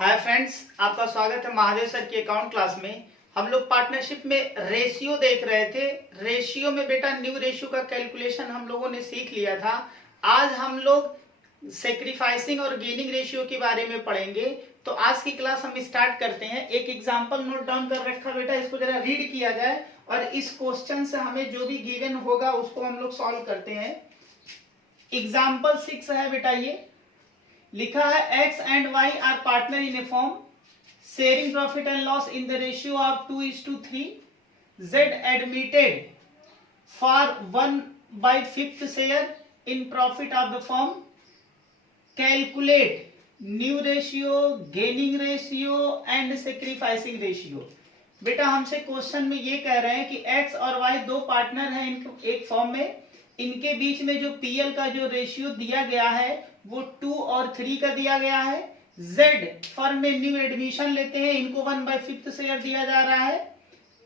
Hi friends, आपका स्वागत है महादेव सर की अकाउंट क्लास में। हम लोग पार्टनरशिप में रेशियो देख रहे थे। रेशियो में बेटा न्यू रेशियो का कैलकुलेशन हम लोगों ने सीख लिया था। आज हम लोग सेक्रीफाइसिंग और गेनिंग रेशियो के बारे में पढ़ेंगे। तो आज की क्लास हम स्टार्ट करते हैं। एक एग्जाम्पल नोट डाउन कर रखा बेटा, इसको जरा रीड किया जाए और इस क्वेश्चन से हमें जो भी गिवन होगा उसको हम लोग सॉल्व करते हैं। एग्जाम्पल 6 है बेटा, ये लिखा है X and Y are partner in a firm sharing profit and loss in the ratio of 2:3. Z admitted for 1/5 share in profit of the firm. Calculate new ratio, gaining ratio and sacrificing ratio. बेटा हमसे question में ये कह रहे हैं कि x और y दो पार्टनर हैं एक फॉर्म में। इनके बीच में जो PL का जो रेशियो दिया गया है वो 2 और 3 का दिया गया है। Z फर्म में न्यू एडमिशन लेते हैं, इनको 1/5 शेयर दिया जा रहा है।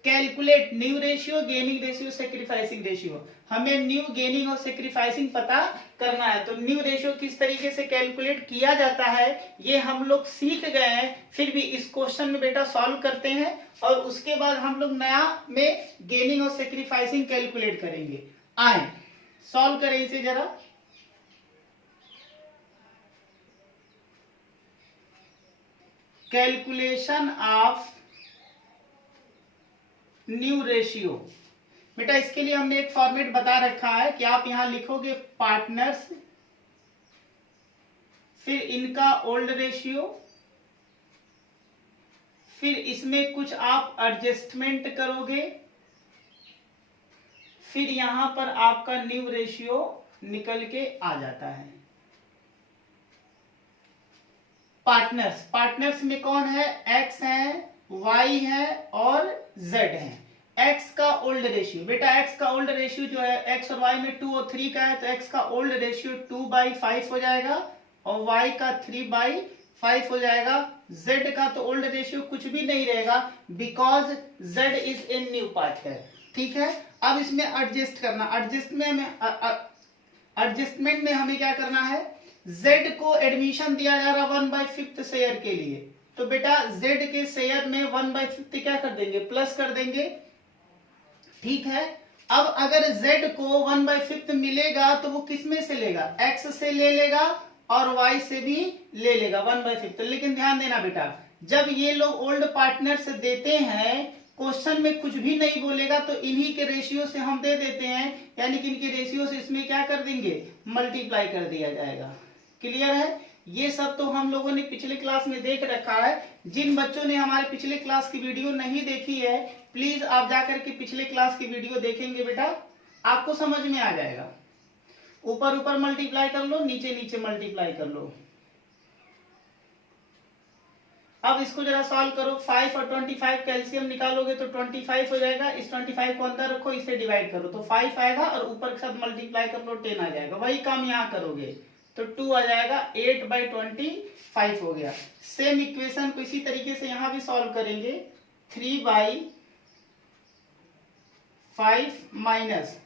Calculate new ratio, gaining ratio, sacrificing ratio. हमें न्यू, गेनिंग और सेक्रीफाइसिंग पता करना है। तो न्यू रेशियो किस तरीके से कैलकुलेट किया जाता है ये हम लोग सीख गए हैं, फिर भी इस क्वेश्चन में बेटा सॉल्व करते हैं और उसके बाद हम लोग नया में गेनिंग और सेक्रीफाइसिंग कैलकुलेट करेंगे। आए सॉल्व करें इसे जरा। Calculation of new ratio. बेटा इसके लिए हमने एक फॉर्मेट बता रखा है कि आप यहां लिखोगे पार्टनर्स, फिर इनका ओल्ड रेशियो, फिर इसमें कुछ आप एडजस्टमेंट करोगे, फिर यहां पर आपका न्यू रेशियो निकल के आ जाता है। पार्टनर्स में कौन है? एक्स है, वाई है और जेड है। एक्स का ओल्ड रेशियो, बेटा एक्स का ओल्ड रेशियो जो है एक्स और वाई में 2 और 3 का है, तो एक्स का ओल्ड रेशियो 2/5 हो जाएगा और वाई का 3/5 हो जाएगा। जेड का तो ओल्ड रेशियो कुछ भी नहीं रहेगा because Z is a new partner. ठीक है, अब इसमें एडजस्ट करना। एडजस्टमेंट में हमें क्या करना है? Z को एडमिशन दिया जा रहा 1/5 शेयर के लिए, तो बेटा Z के शेयर में 1/5 क्या कर देंगे? प्लस कर देंगे। ठीक है, अब अगर Z को 1/5 मिलेगा तो वो किस में से लेगा? X से ले लेगा और Y से भी ले लेगा 1/5। लेकिन ध्यान देना बेटा, जब ये लोग ओल्ड पार्टनर से देते हैं, क्वेश्चन में कुछ भी नहीं बोलेगा तो इन्हीं के रेशियो से हम दे देते हैं, यानी कि इनके रेशियो से इसमें क्या कर देंगे? मल्टीप्लाई कर दिया जाएगा। क्लियर है? ये सब तो हम लोगों ने पिछले क्लास में देख रखा है। जिन बच्चों ने हमारे पिछले क्लास की वीडियो नहीं देखी है, प्लीज आप जाकर के पिछले क्लास की वीडियो देखेंगे बेटा, आपको समझ में आ जाएगा। ऊपर ऊपर मल्टीप्लाई कर लो, नीचे नीचे मल्टीप्लाई कर लो। अब इसको जरा सॉल्व करो। 5 और 25 कैल्शियम निकालोगे तो 25 हो जाएगा। इस 25 को अंदर रखो, इसे डिवाइड करो तो 5 आएगा और ऊपर के साथ मल्टीप्लाई कर लो 10 आ जाएगा। वही काम यहाँ करोगे तो 2 आ जाएगा, 8/25 हो गया। सेम इक्वेशन को इसी तरीके से यहां भी सॉल्व करेंगे। 3/5 माइनस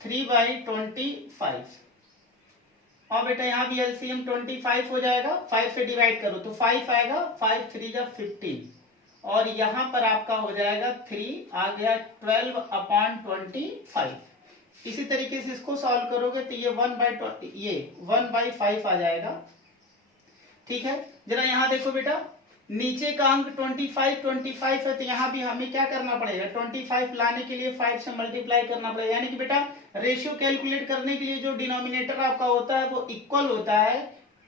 3/25 और बेटा यहाँ भी एलसीएम 25 हो जाएगा। 5 से डिवाइड करो तो 5 आएगा, 5 3 जा 15 और यहाँ पर आपका हो जाएगा 3 आ गया 12/25। इसी तरीके से इसको सॉल्व करोगे तो ये 1/5 आ जाएगा। ठीक है, जरा यहाँ देखो बेटा, नीचे का अंक 25 है तो यहाँ भी हमें क्या करना पड़ेगा? 25 लाने के लिए 5 से मल्टीप्लाई करना पड़ेगा। यानी कि बेटा रेशियो कैलकुलेट करने के लिए जो डिनोमिनेटर आपका होता है वो इक्वल होता है,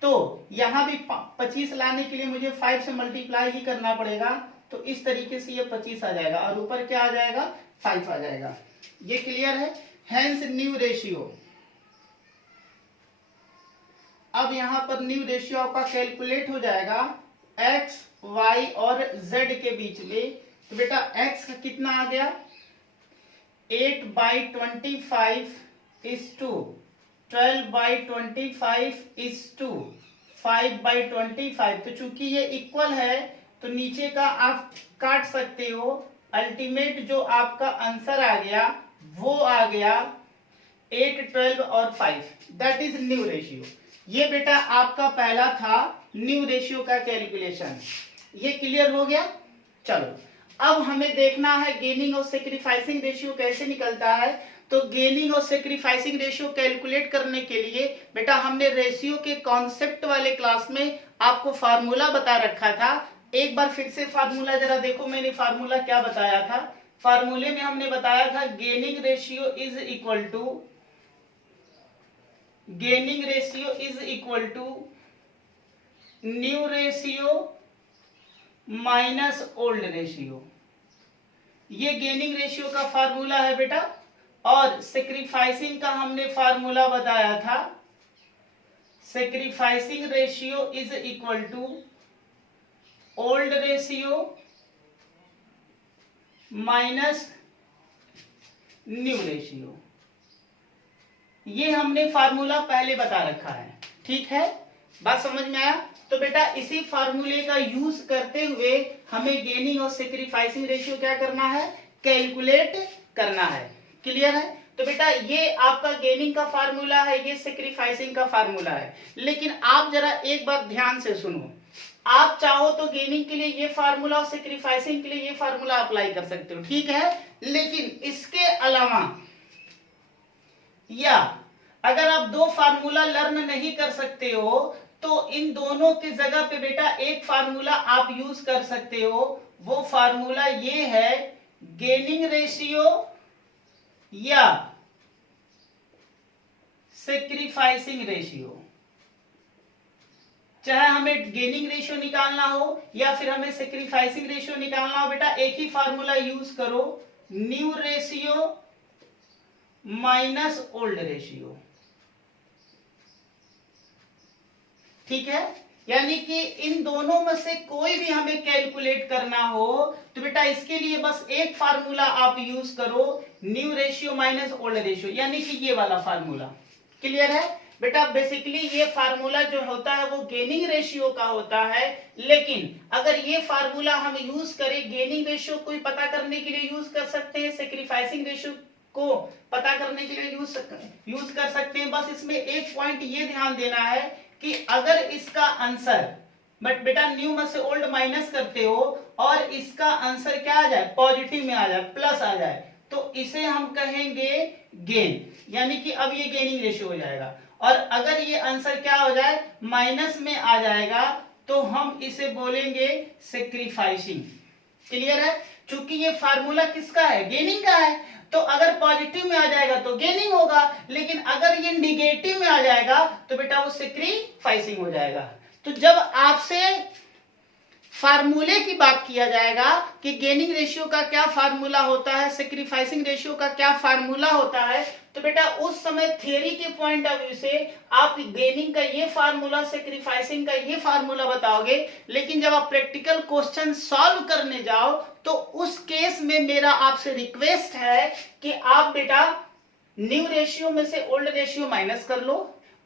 तो यहाँ भी 25 लाने के लिए मुझे 5 से मल्टीप्लाई ही करना पड़ेगा। तो इस तरीके से ये 25 आ जाएगा और ऊपर क्या आ जाएगा? 5 आ जाएगा। ये क्लियर है? Hence new ratio. अब यहां पर न्यू रेशियो आपका कैलकुलेट हो जाएगा x, y और z के बीच में। तो बेटा x का कितना आ गया? 8/25 is to 12/25 is to 5/25। तो चूंकि ये इक्वल है तो नीचे का आप काट सकते हो। अल्टीमेट जो आपका आंसर आ गया वो आ गया 8, 12 और 5, दैट इज न्यू रेशियो। ये बेटा आपका पहला था न्यू रेशियो का कैलकुलेशन। ये क्लियर हो गया। चलो अब हमें देखना है गेनिंग और सेक्रीफाइसिंग रेशियो कैसे निकलता है। तो गेनिंग और सेक्रीफाइसिंग रेशियो कैलकुलेट करने के लिए बेटा हमने रेशियो के कॉन्सेप्ट वाले क्लास में आपको फार्मूला बता रखा था। एक बार फिर से फार्मूला जरा देखो, मैंने फार्मूला क्या बताया था। फार्मूले में हमने बताया था gaining ratio is equal to new ratio minus old ratio. ये गेनिंग रेशियो का फार्मूला है बेटा। और सेक्रीफाइसिंग का हमने फार्मूला बताया था, sacrificing ratio is equal to old ratio minus new ratio. ये हमने फार्मूला पहले बता रखा है, ठीक है, बात समझ में आया। तो बेटा इसी फार्मूले का यूज करते हुए हमें गेनिंग और सेक्रीफाइसिंग रेशियो क्या करना है, कैलकुलेट करना है। क्लियर है। तो बेटा ये आपका गेनिंग का फार्मूला है, ये सेक्रीफाइसिंग का फार्मूला है। लेकिन आप जरा एक बात ध्यान से सुनो, आप चाहो तो गेनिंग के लिए ये फार्मूला और सेक्रीफाइसिंग के लिए ये फार्मूला अप्लाई कर सकते हो, ठीक है। लेकिन इसके अलावा या अगर आप दो फार्मूला लर्न नहीं कर सकते हो तो इन दोनों की जगह पे बेटा एक फार्मूला आप यूज कर सकते हो। वो फार्मूला ये है गेनिंग रेशियो या सेक्रीफाइसिंग रेशियो। चाहे हमें गेनिंग रेशियो निकालना हो या फिर हमें सेक्रीफाइसिंग रेशियो निकालना हो, बेटा एक ही फार्मूला यूज करो, new ratio minus old ratio, ठीक है। यानी कि इन दोनों में से कोई भी हमें कैलकुलेट करना हो तो बेटा इसके लिए बस एक फार्मूला आप यूज करो, new ratio minus old ratio, यानी कि ये वाला फार्मूला। क्लियर है बेटा। बेसिकली ये फार्मूला जो होता है वो गेनिंग रेशियो का होता है, लेकिन अगर ये फार्मूला हम यूज करें गेनिंग रेशियो को पता करने के लिए यूज कर सकते हैं, सेक्रीफाइसिंग रेशियो को पता करने के लिए यूज कर सकते हैं। बस इसमें एक पॉइंट ये ध्यान देना है कि अगर इसका आंसर बट बेटा न्यू में से ओल्ड माइनस करते हो और इसका आंसर क्या आ जाए, पॉजिटिव में आ जाए, प्लस आ जाए, तो इसे हम कहेंगे गेन, यानी कि अब ये गेनिंग रेशियो हो जाएगा। और अगर ये आंसर क्या हो जाए, माइनस में आ जाएगा, तो हम इसे बोलेंगे सेक्रीफाइसिंग। क्लियर है। चूंकि ये फार्मूला किसका है, गेनिंग का है, तो अगर पॉजिटिव में आ जाएगा तो गेनिंग होगा, लेकिन अगर ये निगेटिव में आ जाएगा तो बेटा वो सेक्रीफाइसिंग हो जाएगा। तो जब आपसे फार्मूले की बात किया जाएगा कि गेनिंग रेशियो का क्या फार्मूला होता है, सेक्रीफाइसिंग रेशियो का क्या फार्मूला होता है, तो बेटा उस समय थियरी के पॉइंट ऑफ व्यू से आप गेनिंग का ये फार्मूला, सेक्रीफाइसिंग का ये फार्मूला बताओगे, लेकिन जब आप प्रैक्टिकल क्वेश्चन सॉल्व करने जाओ तो उस केस में मेरा आपसे रिक्वेस्ट है कि आप बेटा न्यू रेशियो में से ओल्ड रेशियो माइनस कर लो।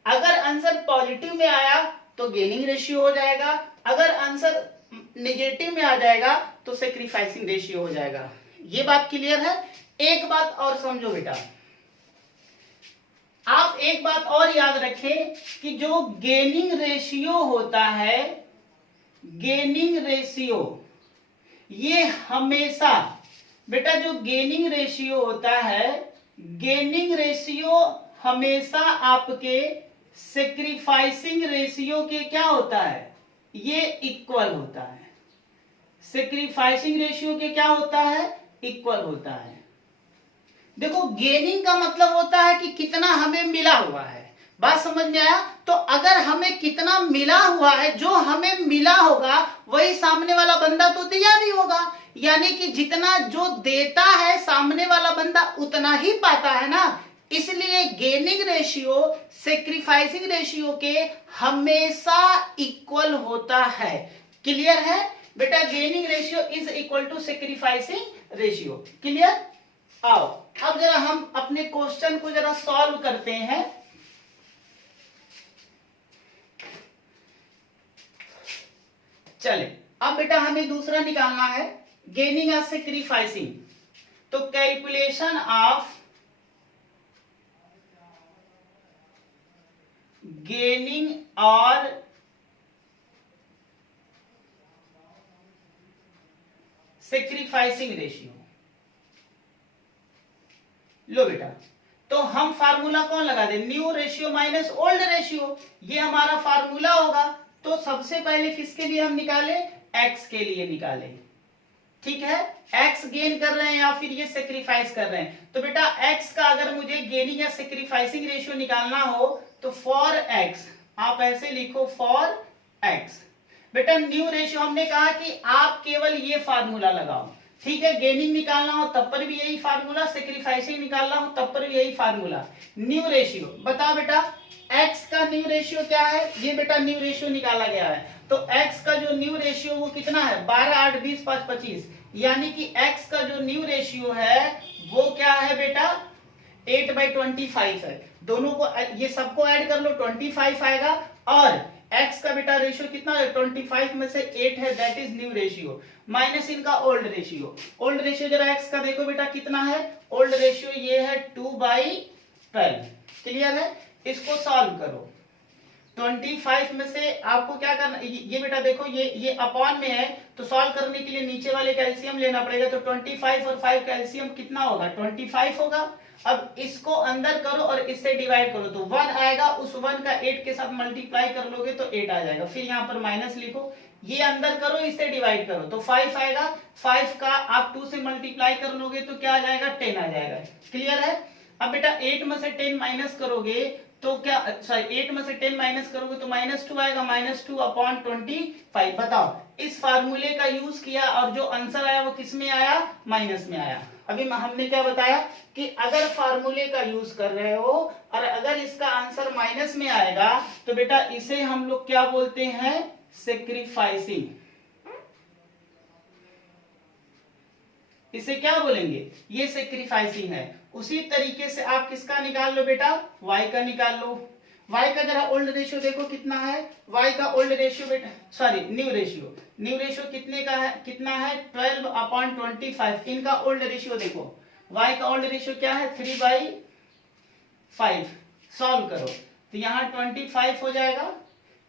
अगर आंसर पॉजिटिव में आया तो गेनिंग रेशियो हो जाएगा, अगर आंसर नेगेटिव में आ जाएगा तो सेक्रीफाइसिंग रेशियो हो जाएगा। ये बात क्लियर है। एक बात और समझो बेटा, आप एक बात और याद रखें कि जो गेनिंग रेशियो होता है, गेनिंग रेशियो ये हमेशा बेटा जो गेनिंग रेशियो होता है, गेनिंग रेशियो हमेशा आपके सेक्रीफाइसिंग रेशियो के क्या होता है, ये इक्वल होता है। सेक्रीफाइसिंग रेशियो के क्या होता है, इक्वल होता है। देखो गेनिंग का मतलब होता है कि कितना हमें मिला हुआ है, बात समझ में आया। तो अगर हमें कितना मिला हुआ है, जो हमें मिला होगा वही सामने वाला बंदा तो दिया भी होगा, यानी कि जितना जो देता है सामने वाला बंदा उतना ही पाता है ना। इसलिए गेनिंग रेशियो सेक्रीफाइसिंग रेशियो के हमेशा इक्वल होता है। क्लियर है बेटा। Gaining ratio is equal to sacrificing ratio. Clear. आओ अब जरा हम अपने क्वेश्चन को जरा सॉल्व करते हैं। चले अब बेटा हमें दूसरा निकालना है, गेनिंग और सेक्रीफाइसिंग। तो कैलकुलेशन ऑफ गेनिंग और सेक्रीफाइसिंग रेशियो। लो बेटा, तो हम फार्मूला कौन लगा दे, new ratio minus old ratio, ये हमारा फार्मूला होगा। तो सबसे पहले किसके लिए हम निकाले, एक्स के लिए निकाले, ठीक है। एक्स गेन कर रहे हैं या फिर ये सेक्रीफाइस कर रहे हैं, तो बेटा एक्स का अगर मुझे गेनिंग या सेक्रीफाइसिंग रेशियो निकालना हो तो फॉर एक्स आप ऐसे लिखो, फॉर एक्स। बेटा न्यू रेशियो हमने कहा कि आप केवल ये फार्मूला लगाओ, ठीक है। गेनिंग निकालना हो तब पर भी यही फार्मूला, सेक्रीफाइसिंग निकालना हो तब पर भी यही फार्मूला। न्यू रेशियो बताओ बेटा, x का न्यू रेशियो क्या है, ये बेटा न्यू रेशियो निकाला गया है। तो x का जो न्यू रेशियो वो कितना है, 12, 8, 20, 5, 25, यानी कि x का जो न्यू रेशियो है वो क्या है बेटा, 8/25 है। दोनों को ये सबको ऐड कर लो, 25 आएगा। और x का बेटा रेशियो कितना है, 25 में से 8 है, that is new ratio, minus इनका ओल्ड रेशियो। ओल्ड रेशियो जरा x का देखो बेटा कितना है, ओल्ड रेशियो ये है 2/12। क्लियर है, इसको सॉल्व करो। 25 में से आपको क्या करना, ये बेटा देखो ये अपॉन में है, तो सॉल्व करने के लिए नीचे वाले का एलसीएम लेना पड़ेगा। तो 25 और 5 का एलसीएम कितना होगा, 25 होगा। अब इसको अंदर करो और इससे डिवाइड करो तो 1 आएगा, उस 1 का 8 के साथ मल्टीप्लाई कर लोगे तो 8 आ जाएगा। फिर यहाँ पर माइनस लिखो, ये अंदर करो, इससे डिवाइड करो तो 5 आएगा। 5 का आप 2 से मल्टीप्लाई कर लोगे तो क्या आ जाएगा, 10 आ जाएगा। क्लियर है। अब बेटा 8 में से 10 माइनस करोगे तो क्या, सॉरी 8 में से 10 माइनस करोगे तो -2 आएगा, -2/25। बताओ, इस फार्मूले का यूज किया और जो आंसर आया वो किस में आया, माइनस में आया। अभी हमने क्या बताया कि अगर फार्मूले का यूज कर रहे हो और अगर इसका आंसर माइनस में आएगा तो बेटा इसे हम लोग क्या बोलते हैं, सेक्रीफाइसिंग। इसे क्या बोलेंगे, ये सेक्रीफाइसिंग है। उसी तरीके से आप किसका निकाल लो बेटा, y का निकाल लो। y का जरा ओल्ड रेशियो देखो कितना है, y का ओल्ड रेशियो बेटा, सॉरी न्यू रेशियो कितने का है, कितना है 12/25। इनका ओल्ड रेशियो देखो, y का ओल्ड रेशियो क्या है 3/5। सॉल्व करो तो यहाँ 25 हो जाएगा,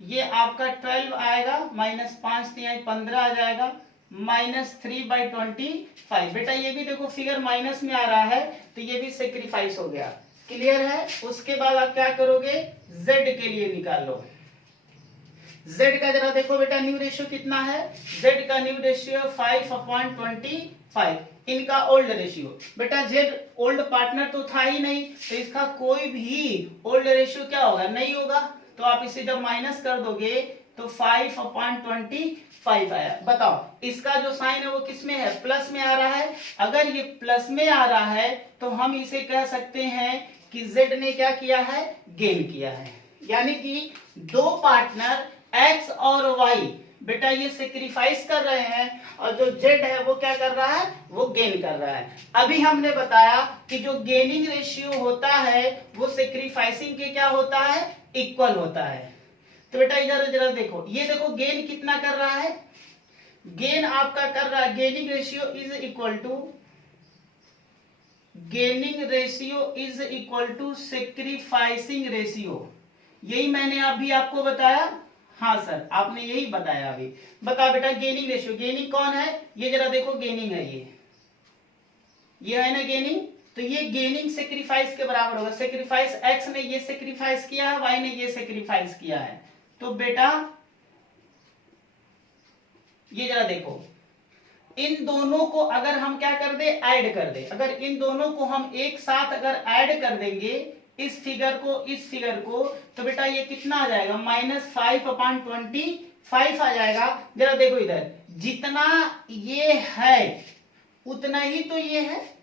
ये आपका 12 आएगा, -5 15 आ जाएगा, -3/25। बेटा ये भी देखो फिगर माइनस में आ रहा है तो ये भी सेक्रीफाइस हो गया। क्लियर है। उसके बाद आप क्या करोगे, z के लिए निकाल लो। z का जरा देखो बेटा न्यू रेशियो कितना है, z का न्यू रेशियो 5/25। इनका ओल्ड रेशियो, बेटा z ओल्ड पार्टनर तो था ही नहीं तो इसका कोई भी ओल्ड रेशियो क्या होगा, नहीं होगा। तो आप इसे जब माइनस कर दोगे तो 5/25 आया। बताओ इसका जो साइन है वो किस में है, प्लस में आ रहा है। अगर ये प्लस में आ रहा है तो हम इसे कह सकते हैं कि z ने क्या किया है, गेन किया है। यानी कि दो पार्टनर x और y बेटा ये सेक्रीफाइस कर रहे हैं और जो z है वो क्या कर रहा है, वो गेन कर रहा है। अभी हमने बताया कि जो गेनिंग रेशियो होता है वो सेक्रीफाइसिंग के क्या होता है, इक्वल होता है। तो बेटा इधर जरा देखो, ये देखो गेन कितना कर रहा है, गेन आपका कर रहा है, gaining ratio is equal to sacrificing ratio. यही मैंने अभी आपको बताया, हाँ सर आपने यही बताया अभी। बता बेटा गेनिंग रेशियो, गेनिंग कौन है, ये जरा देखो गेनिंग है, ये है ना गेनिंग। तो ये गेनिंग सेक्रीफाइस के बराबर होगा। सेक्रीफाइस एक्स ने ये सेक्रीफाइस किया है, वाई ने ये सेक्रीफाइस किया है। तो बेटा ये जरा देखो, इन दोनों को अगर हम क्या कर दे, ऐड कर दे। अगर इन दोनों को हम एक साथ अगर ऐड कर देंगे, इस फिगर को, तो बेटा ये कितना आ जाएगा, -5/25 आ जाएगा। जरा देखो इधर, जितना ये है उतना ही तो ये है,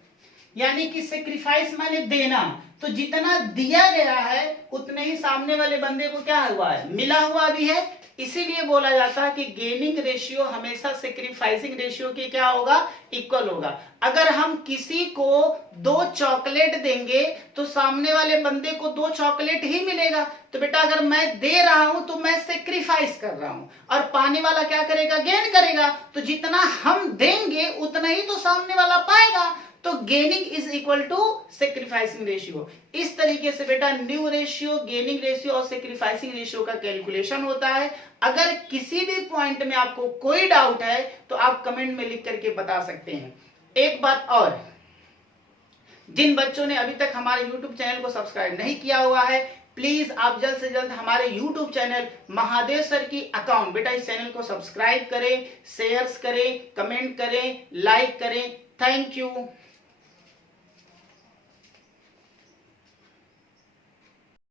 यानी कि सेक्रीफाइस माने देना, तो जितना दिया गया है उतने ही सामने वाले बंदे को क्या हुआ है, मिला हुआ भी है। इसीलिए बोला जाता है कि गेनिंग रेशियो हमेशा सेक्रीफाइसिंग रेशियो के क्या होगा, इक्वल होगा। अगर हम किसी को 2 चॉकलेट देंगे तो सामने वाले बंदे को 2 चॉकलेट ही मिलेगा। तो बेटा अगर मैं दे रहा हूं तो मैं सेक्रीफाइस कर रहा हूं और पाने वाला क्या करेगा, गेन करेगा। तो जितना हम देंगे उतना ही तो सामने वाला पाएगा। तो gaining is equal to sacrificing ratio. इस तरीके से बेटा न्यू रेशियो, गेनिंग रेशियो और सेक्रीफाइसिंग रेशियो का कैलकुलेशन होता है। अगर किसी भी पॉइंट में आपको कोई डाउट है तो आप कमेंट में लिख करके बता सकते हैं। एक बात और, जिन बच्चों ने अभी तक हमारे YouTube चैनल को सब्सक्राइब नहीं किया हुआ है, प्लीज आप जल्द से जल्द हमारे YouTube चैनल महादेव सर की अकाउंट, बेटा इस चैनल को सब्सक्राइब करें, शेयर करें, कमेंट करें, लाइक करें। Thank you.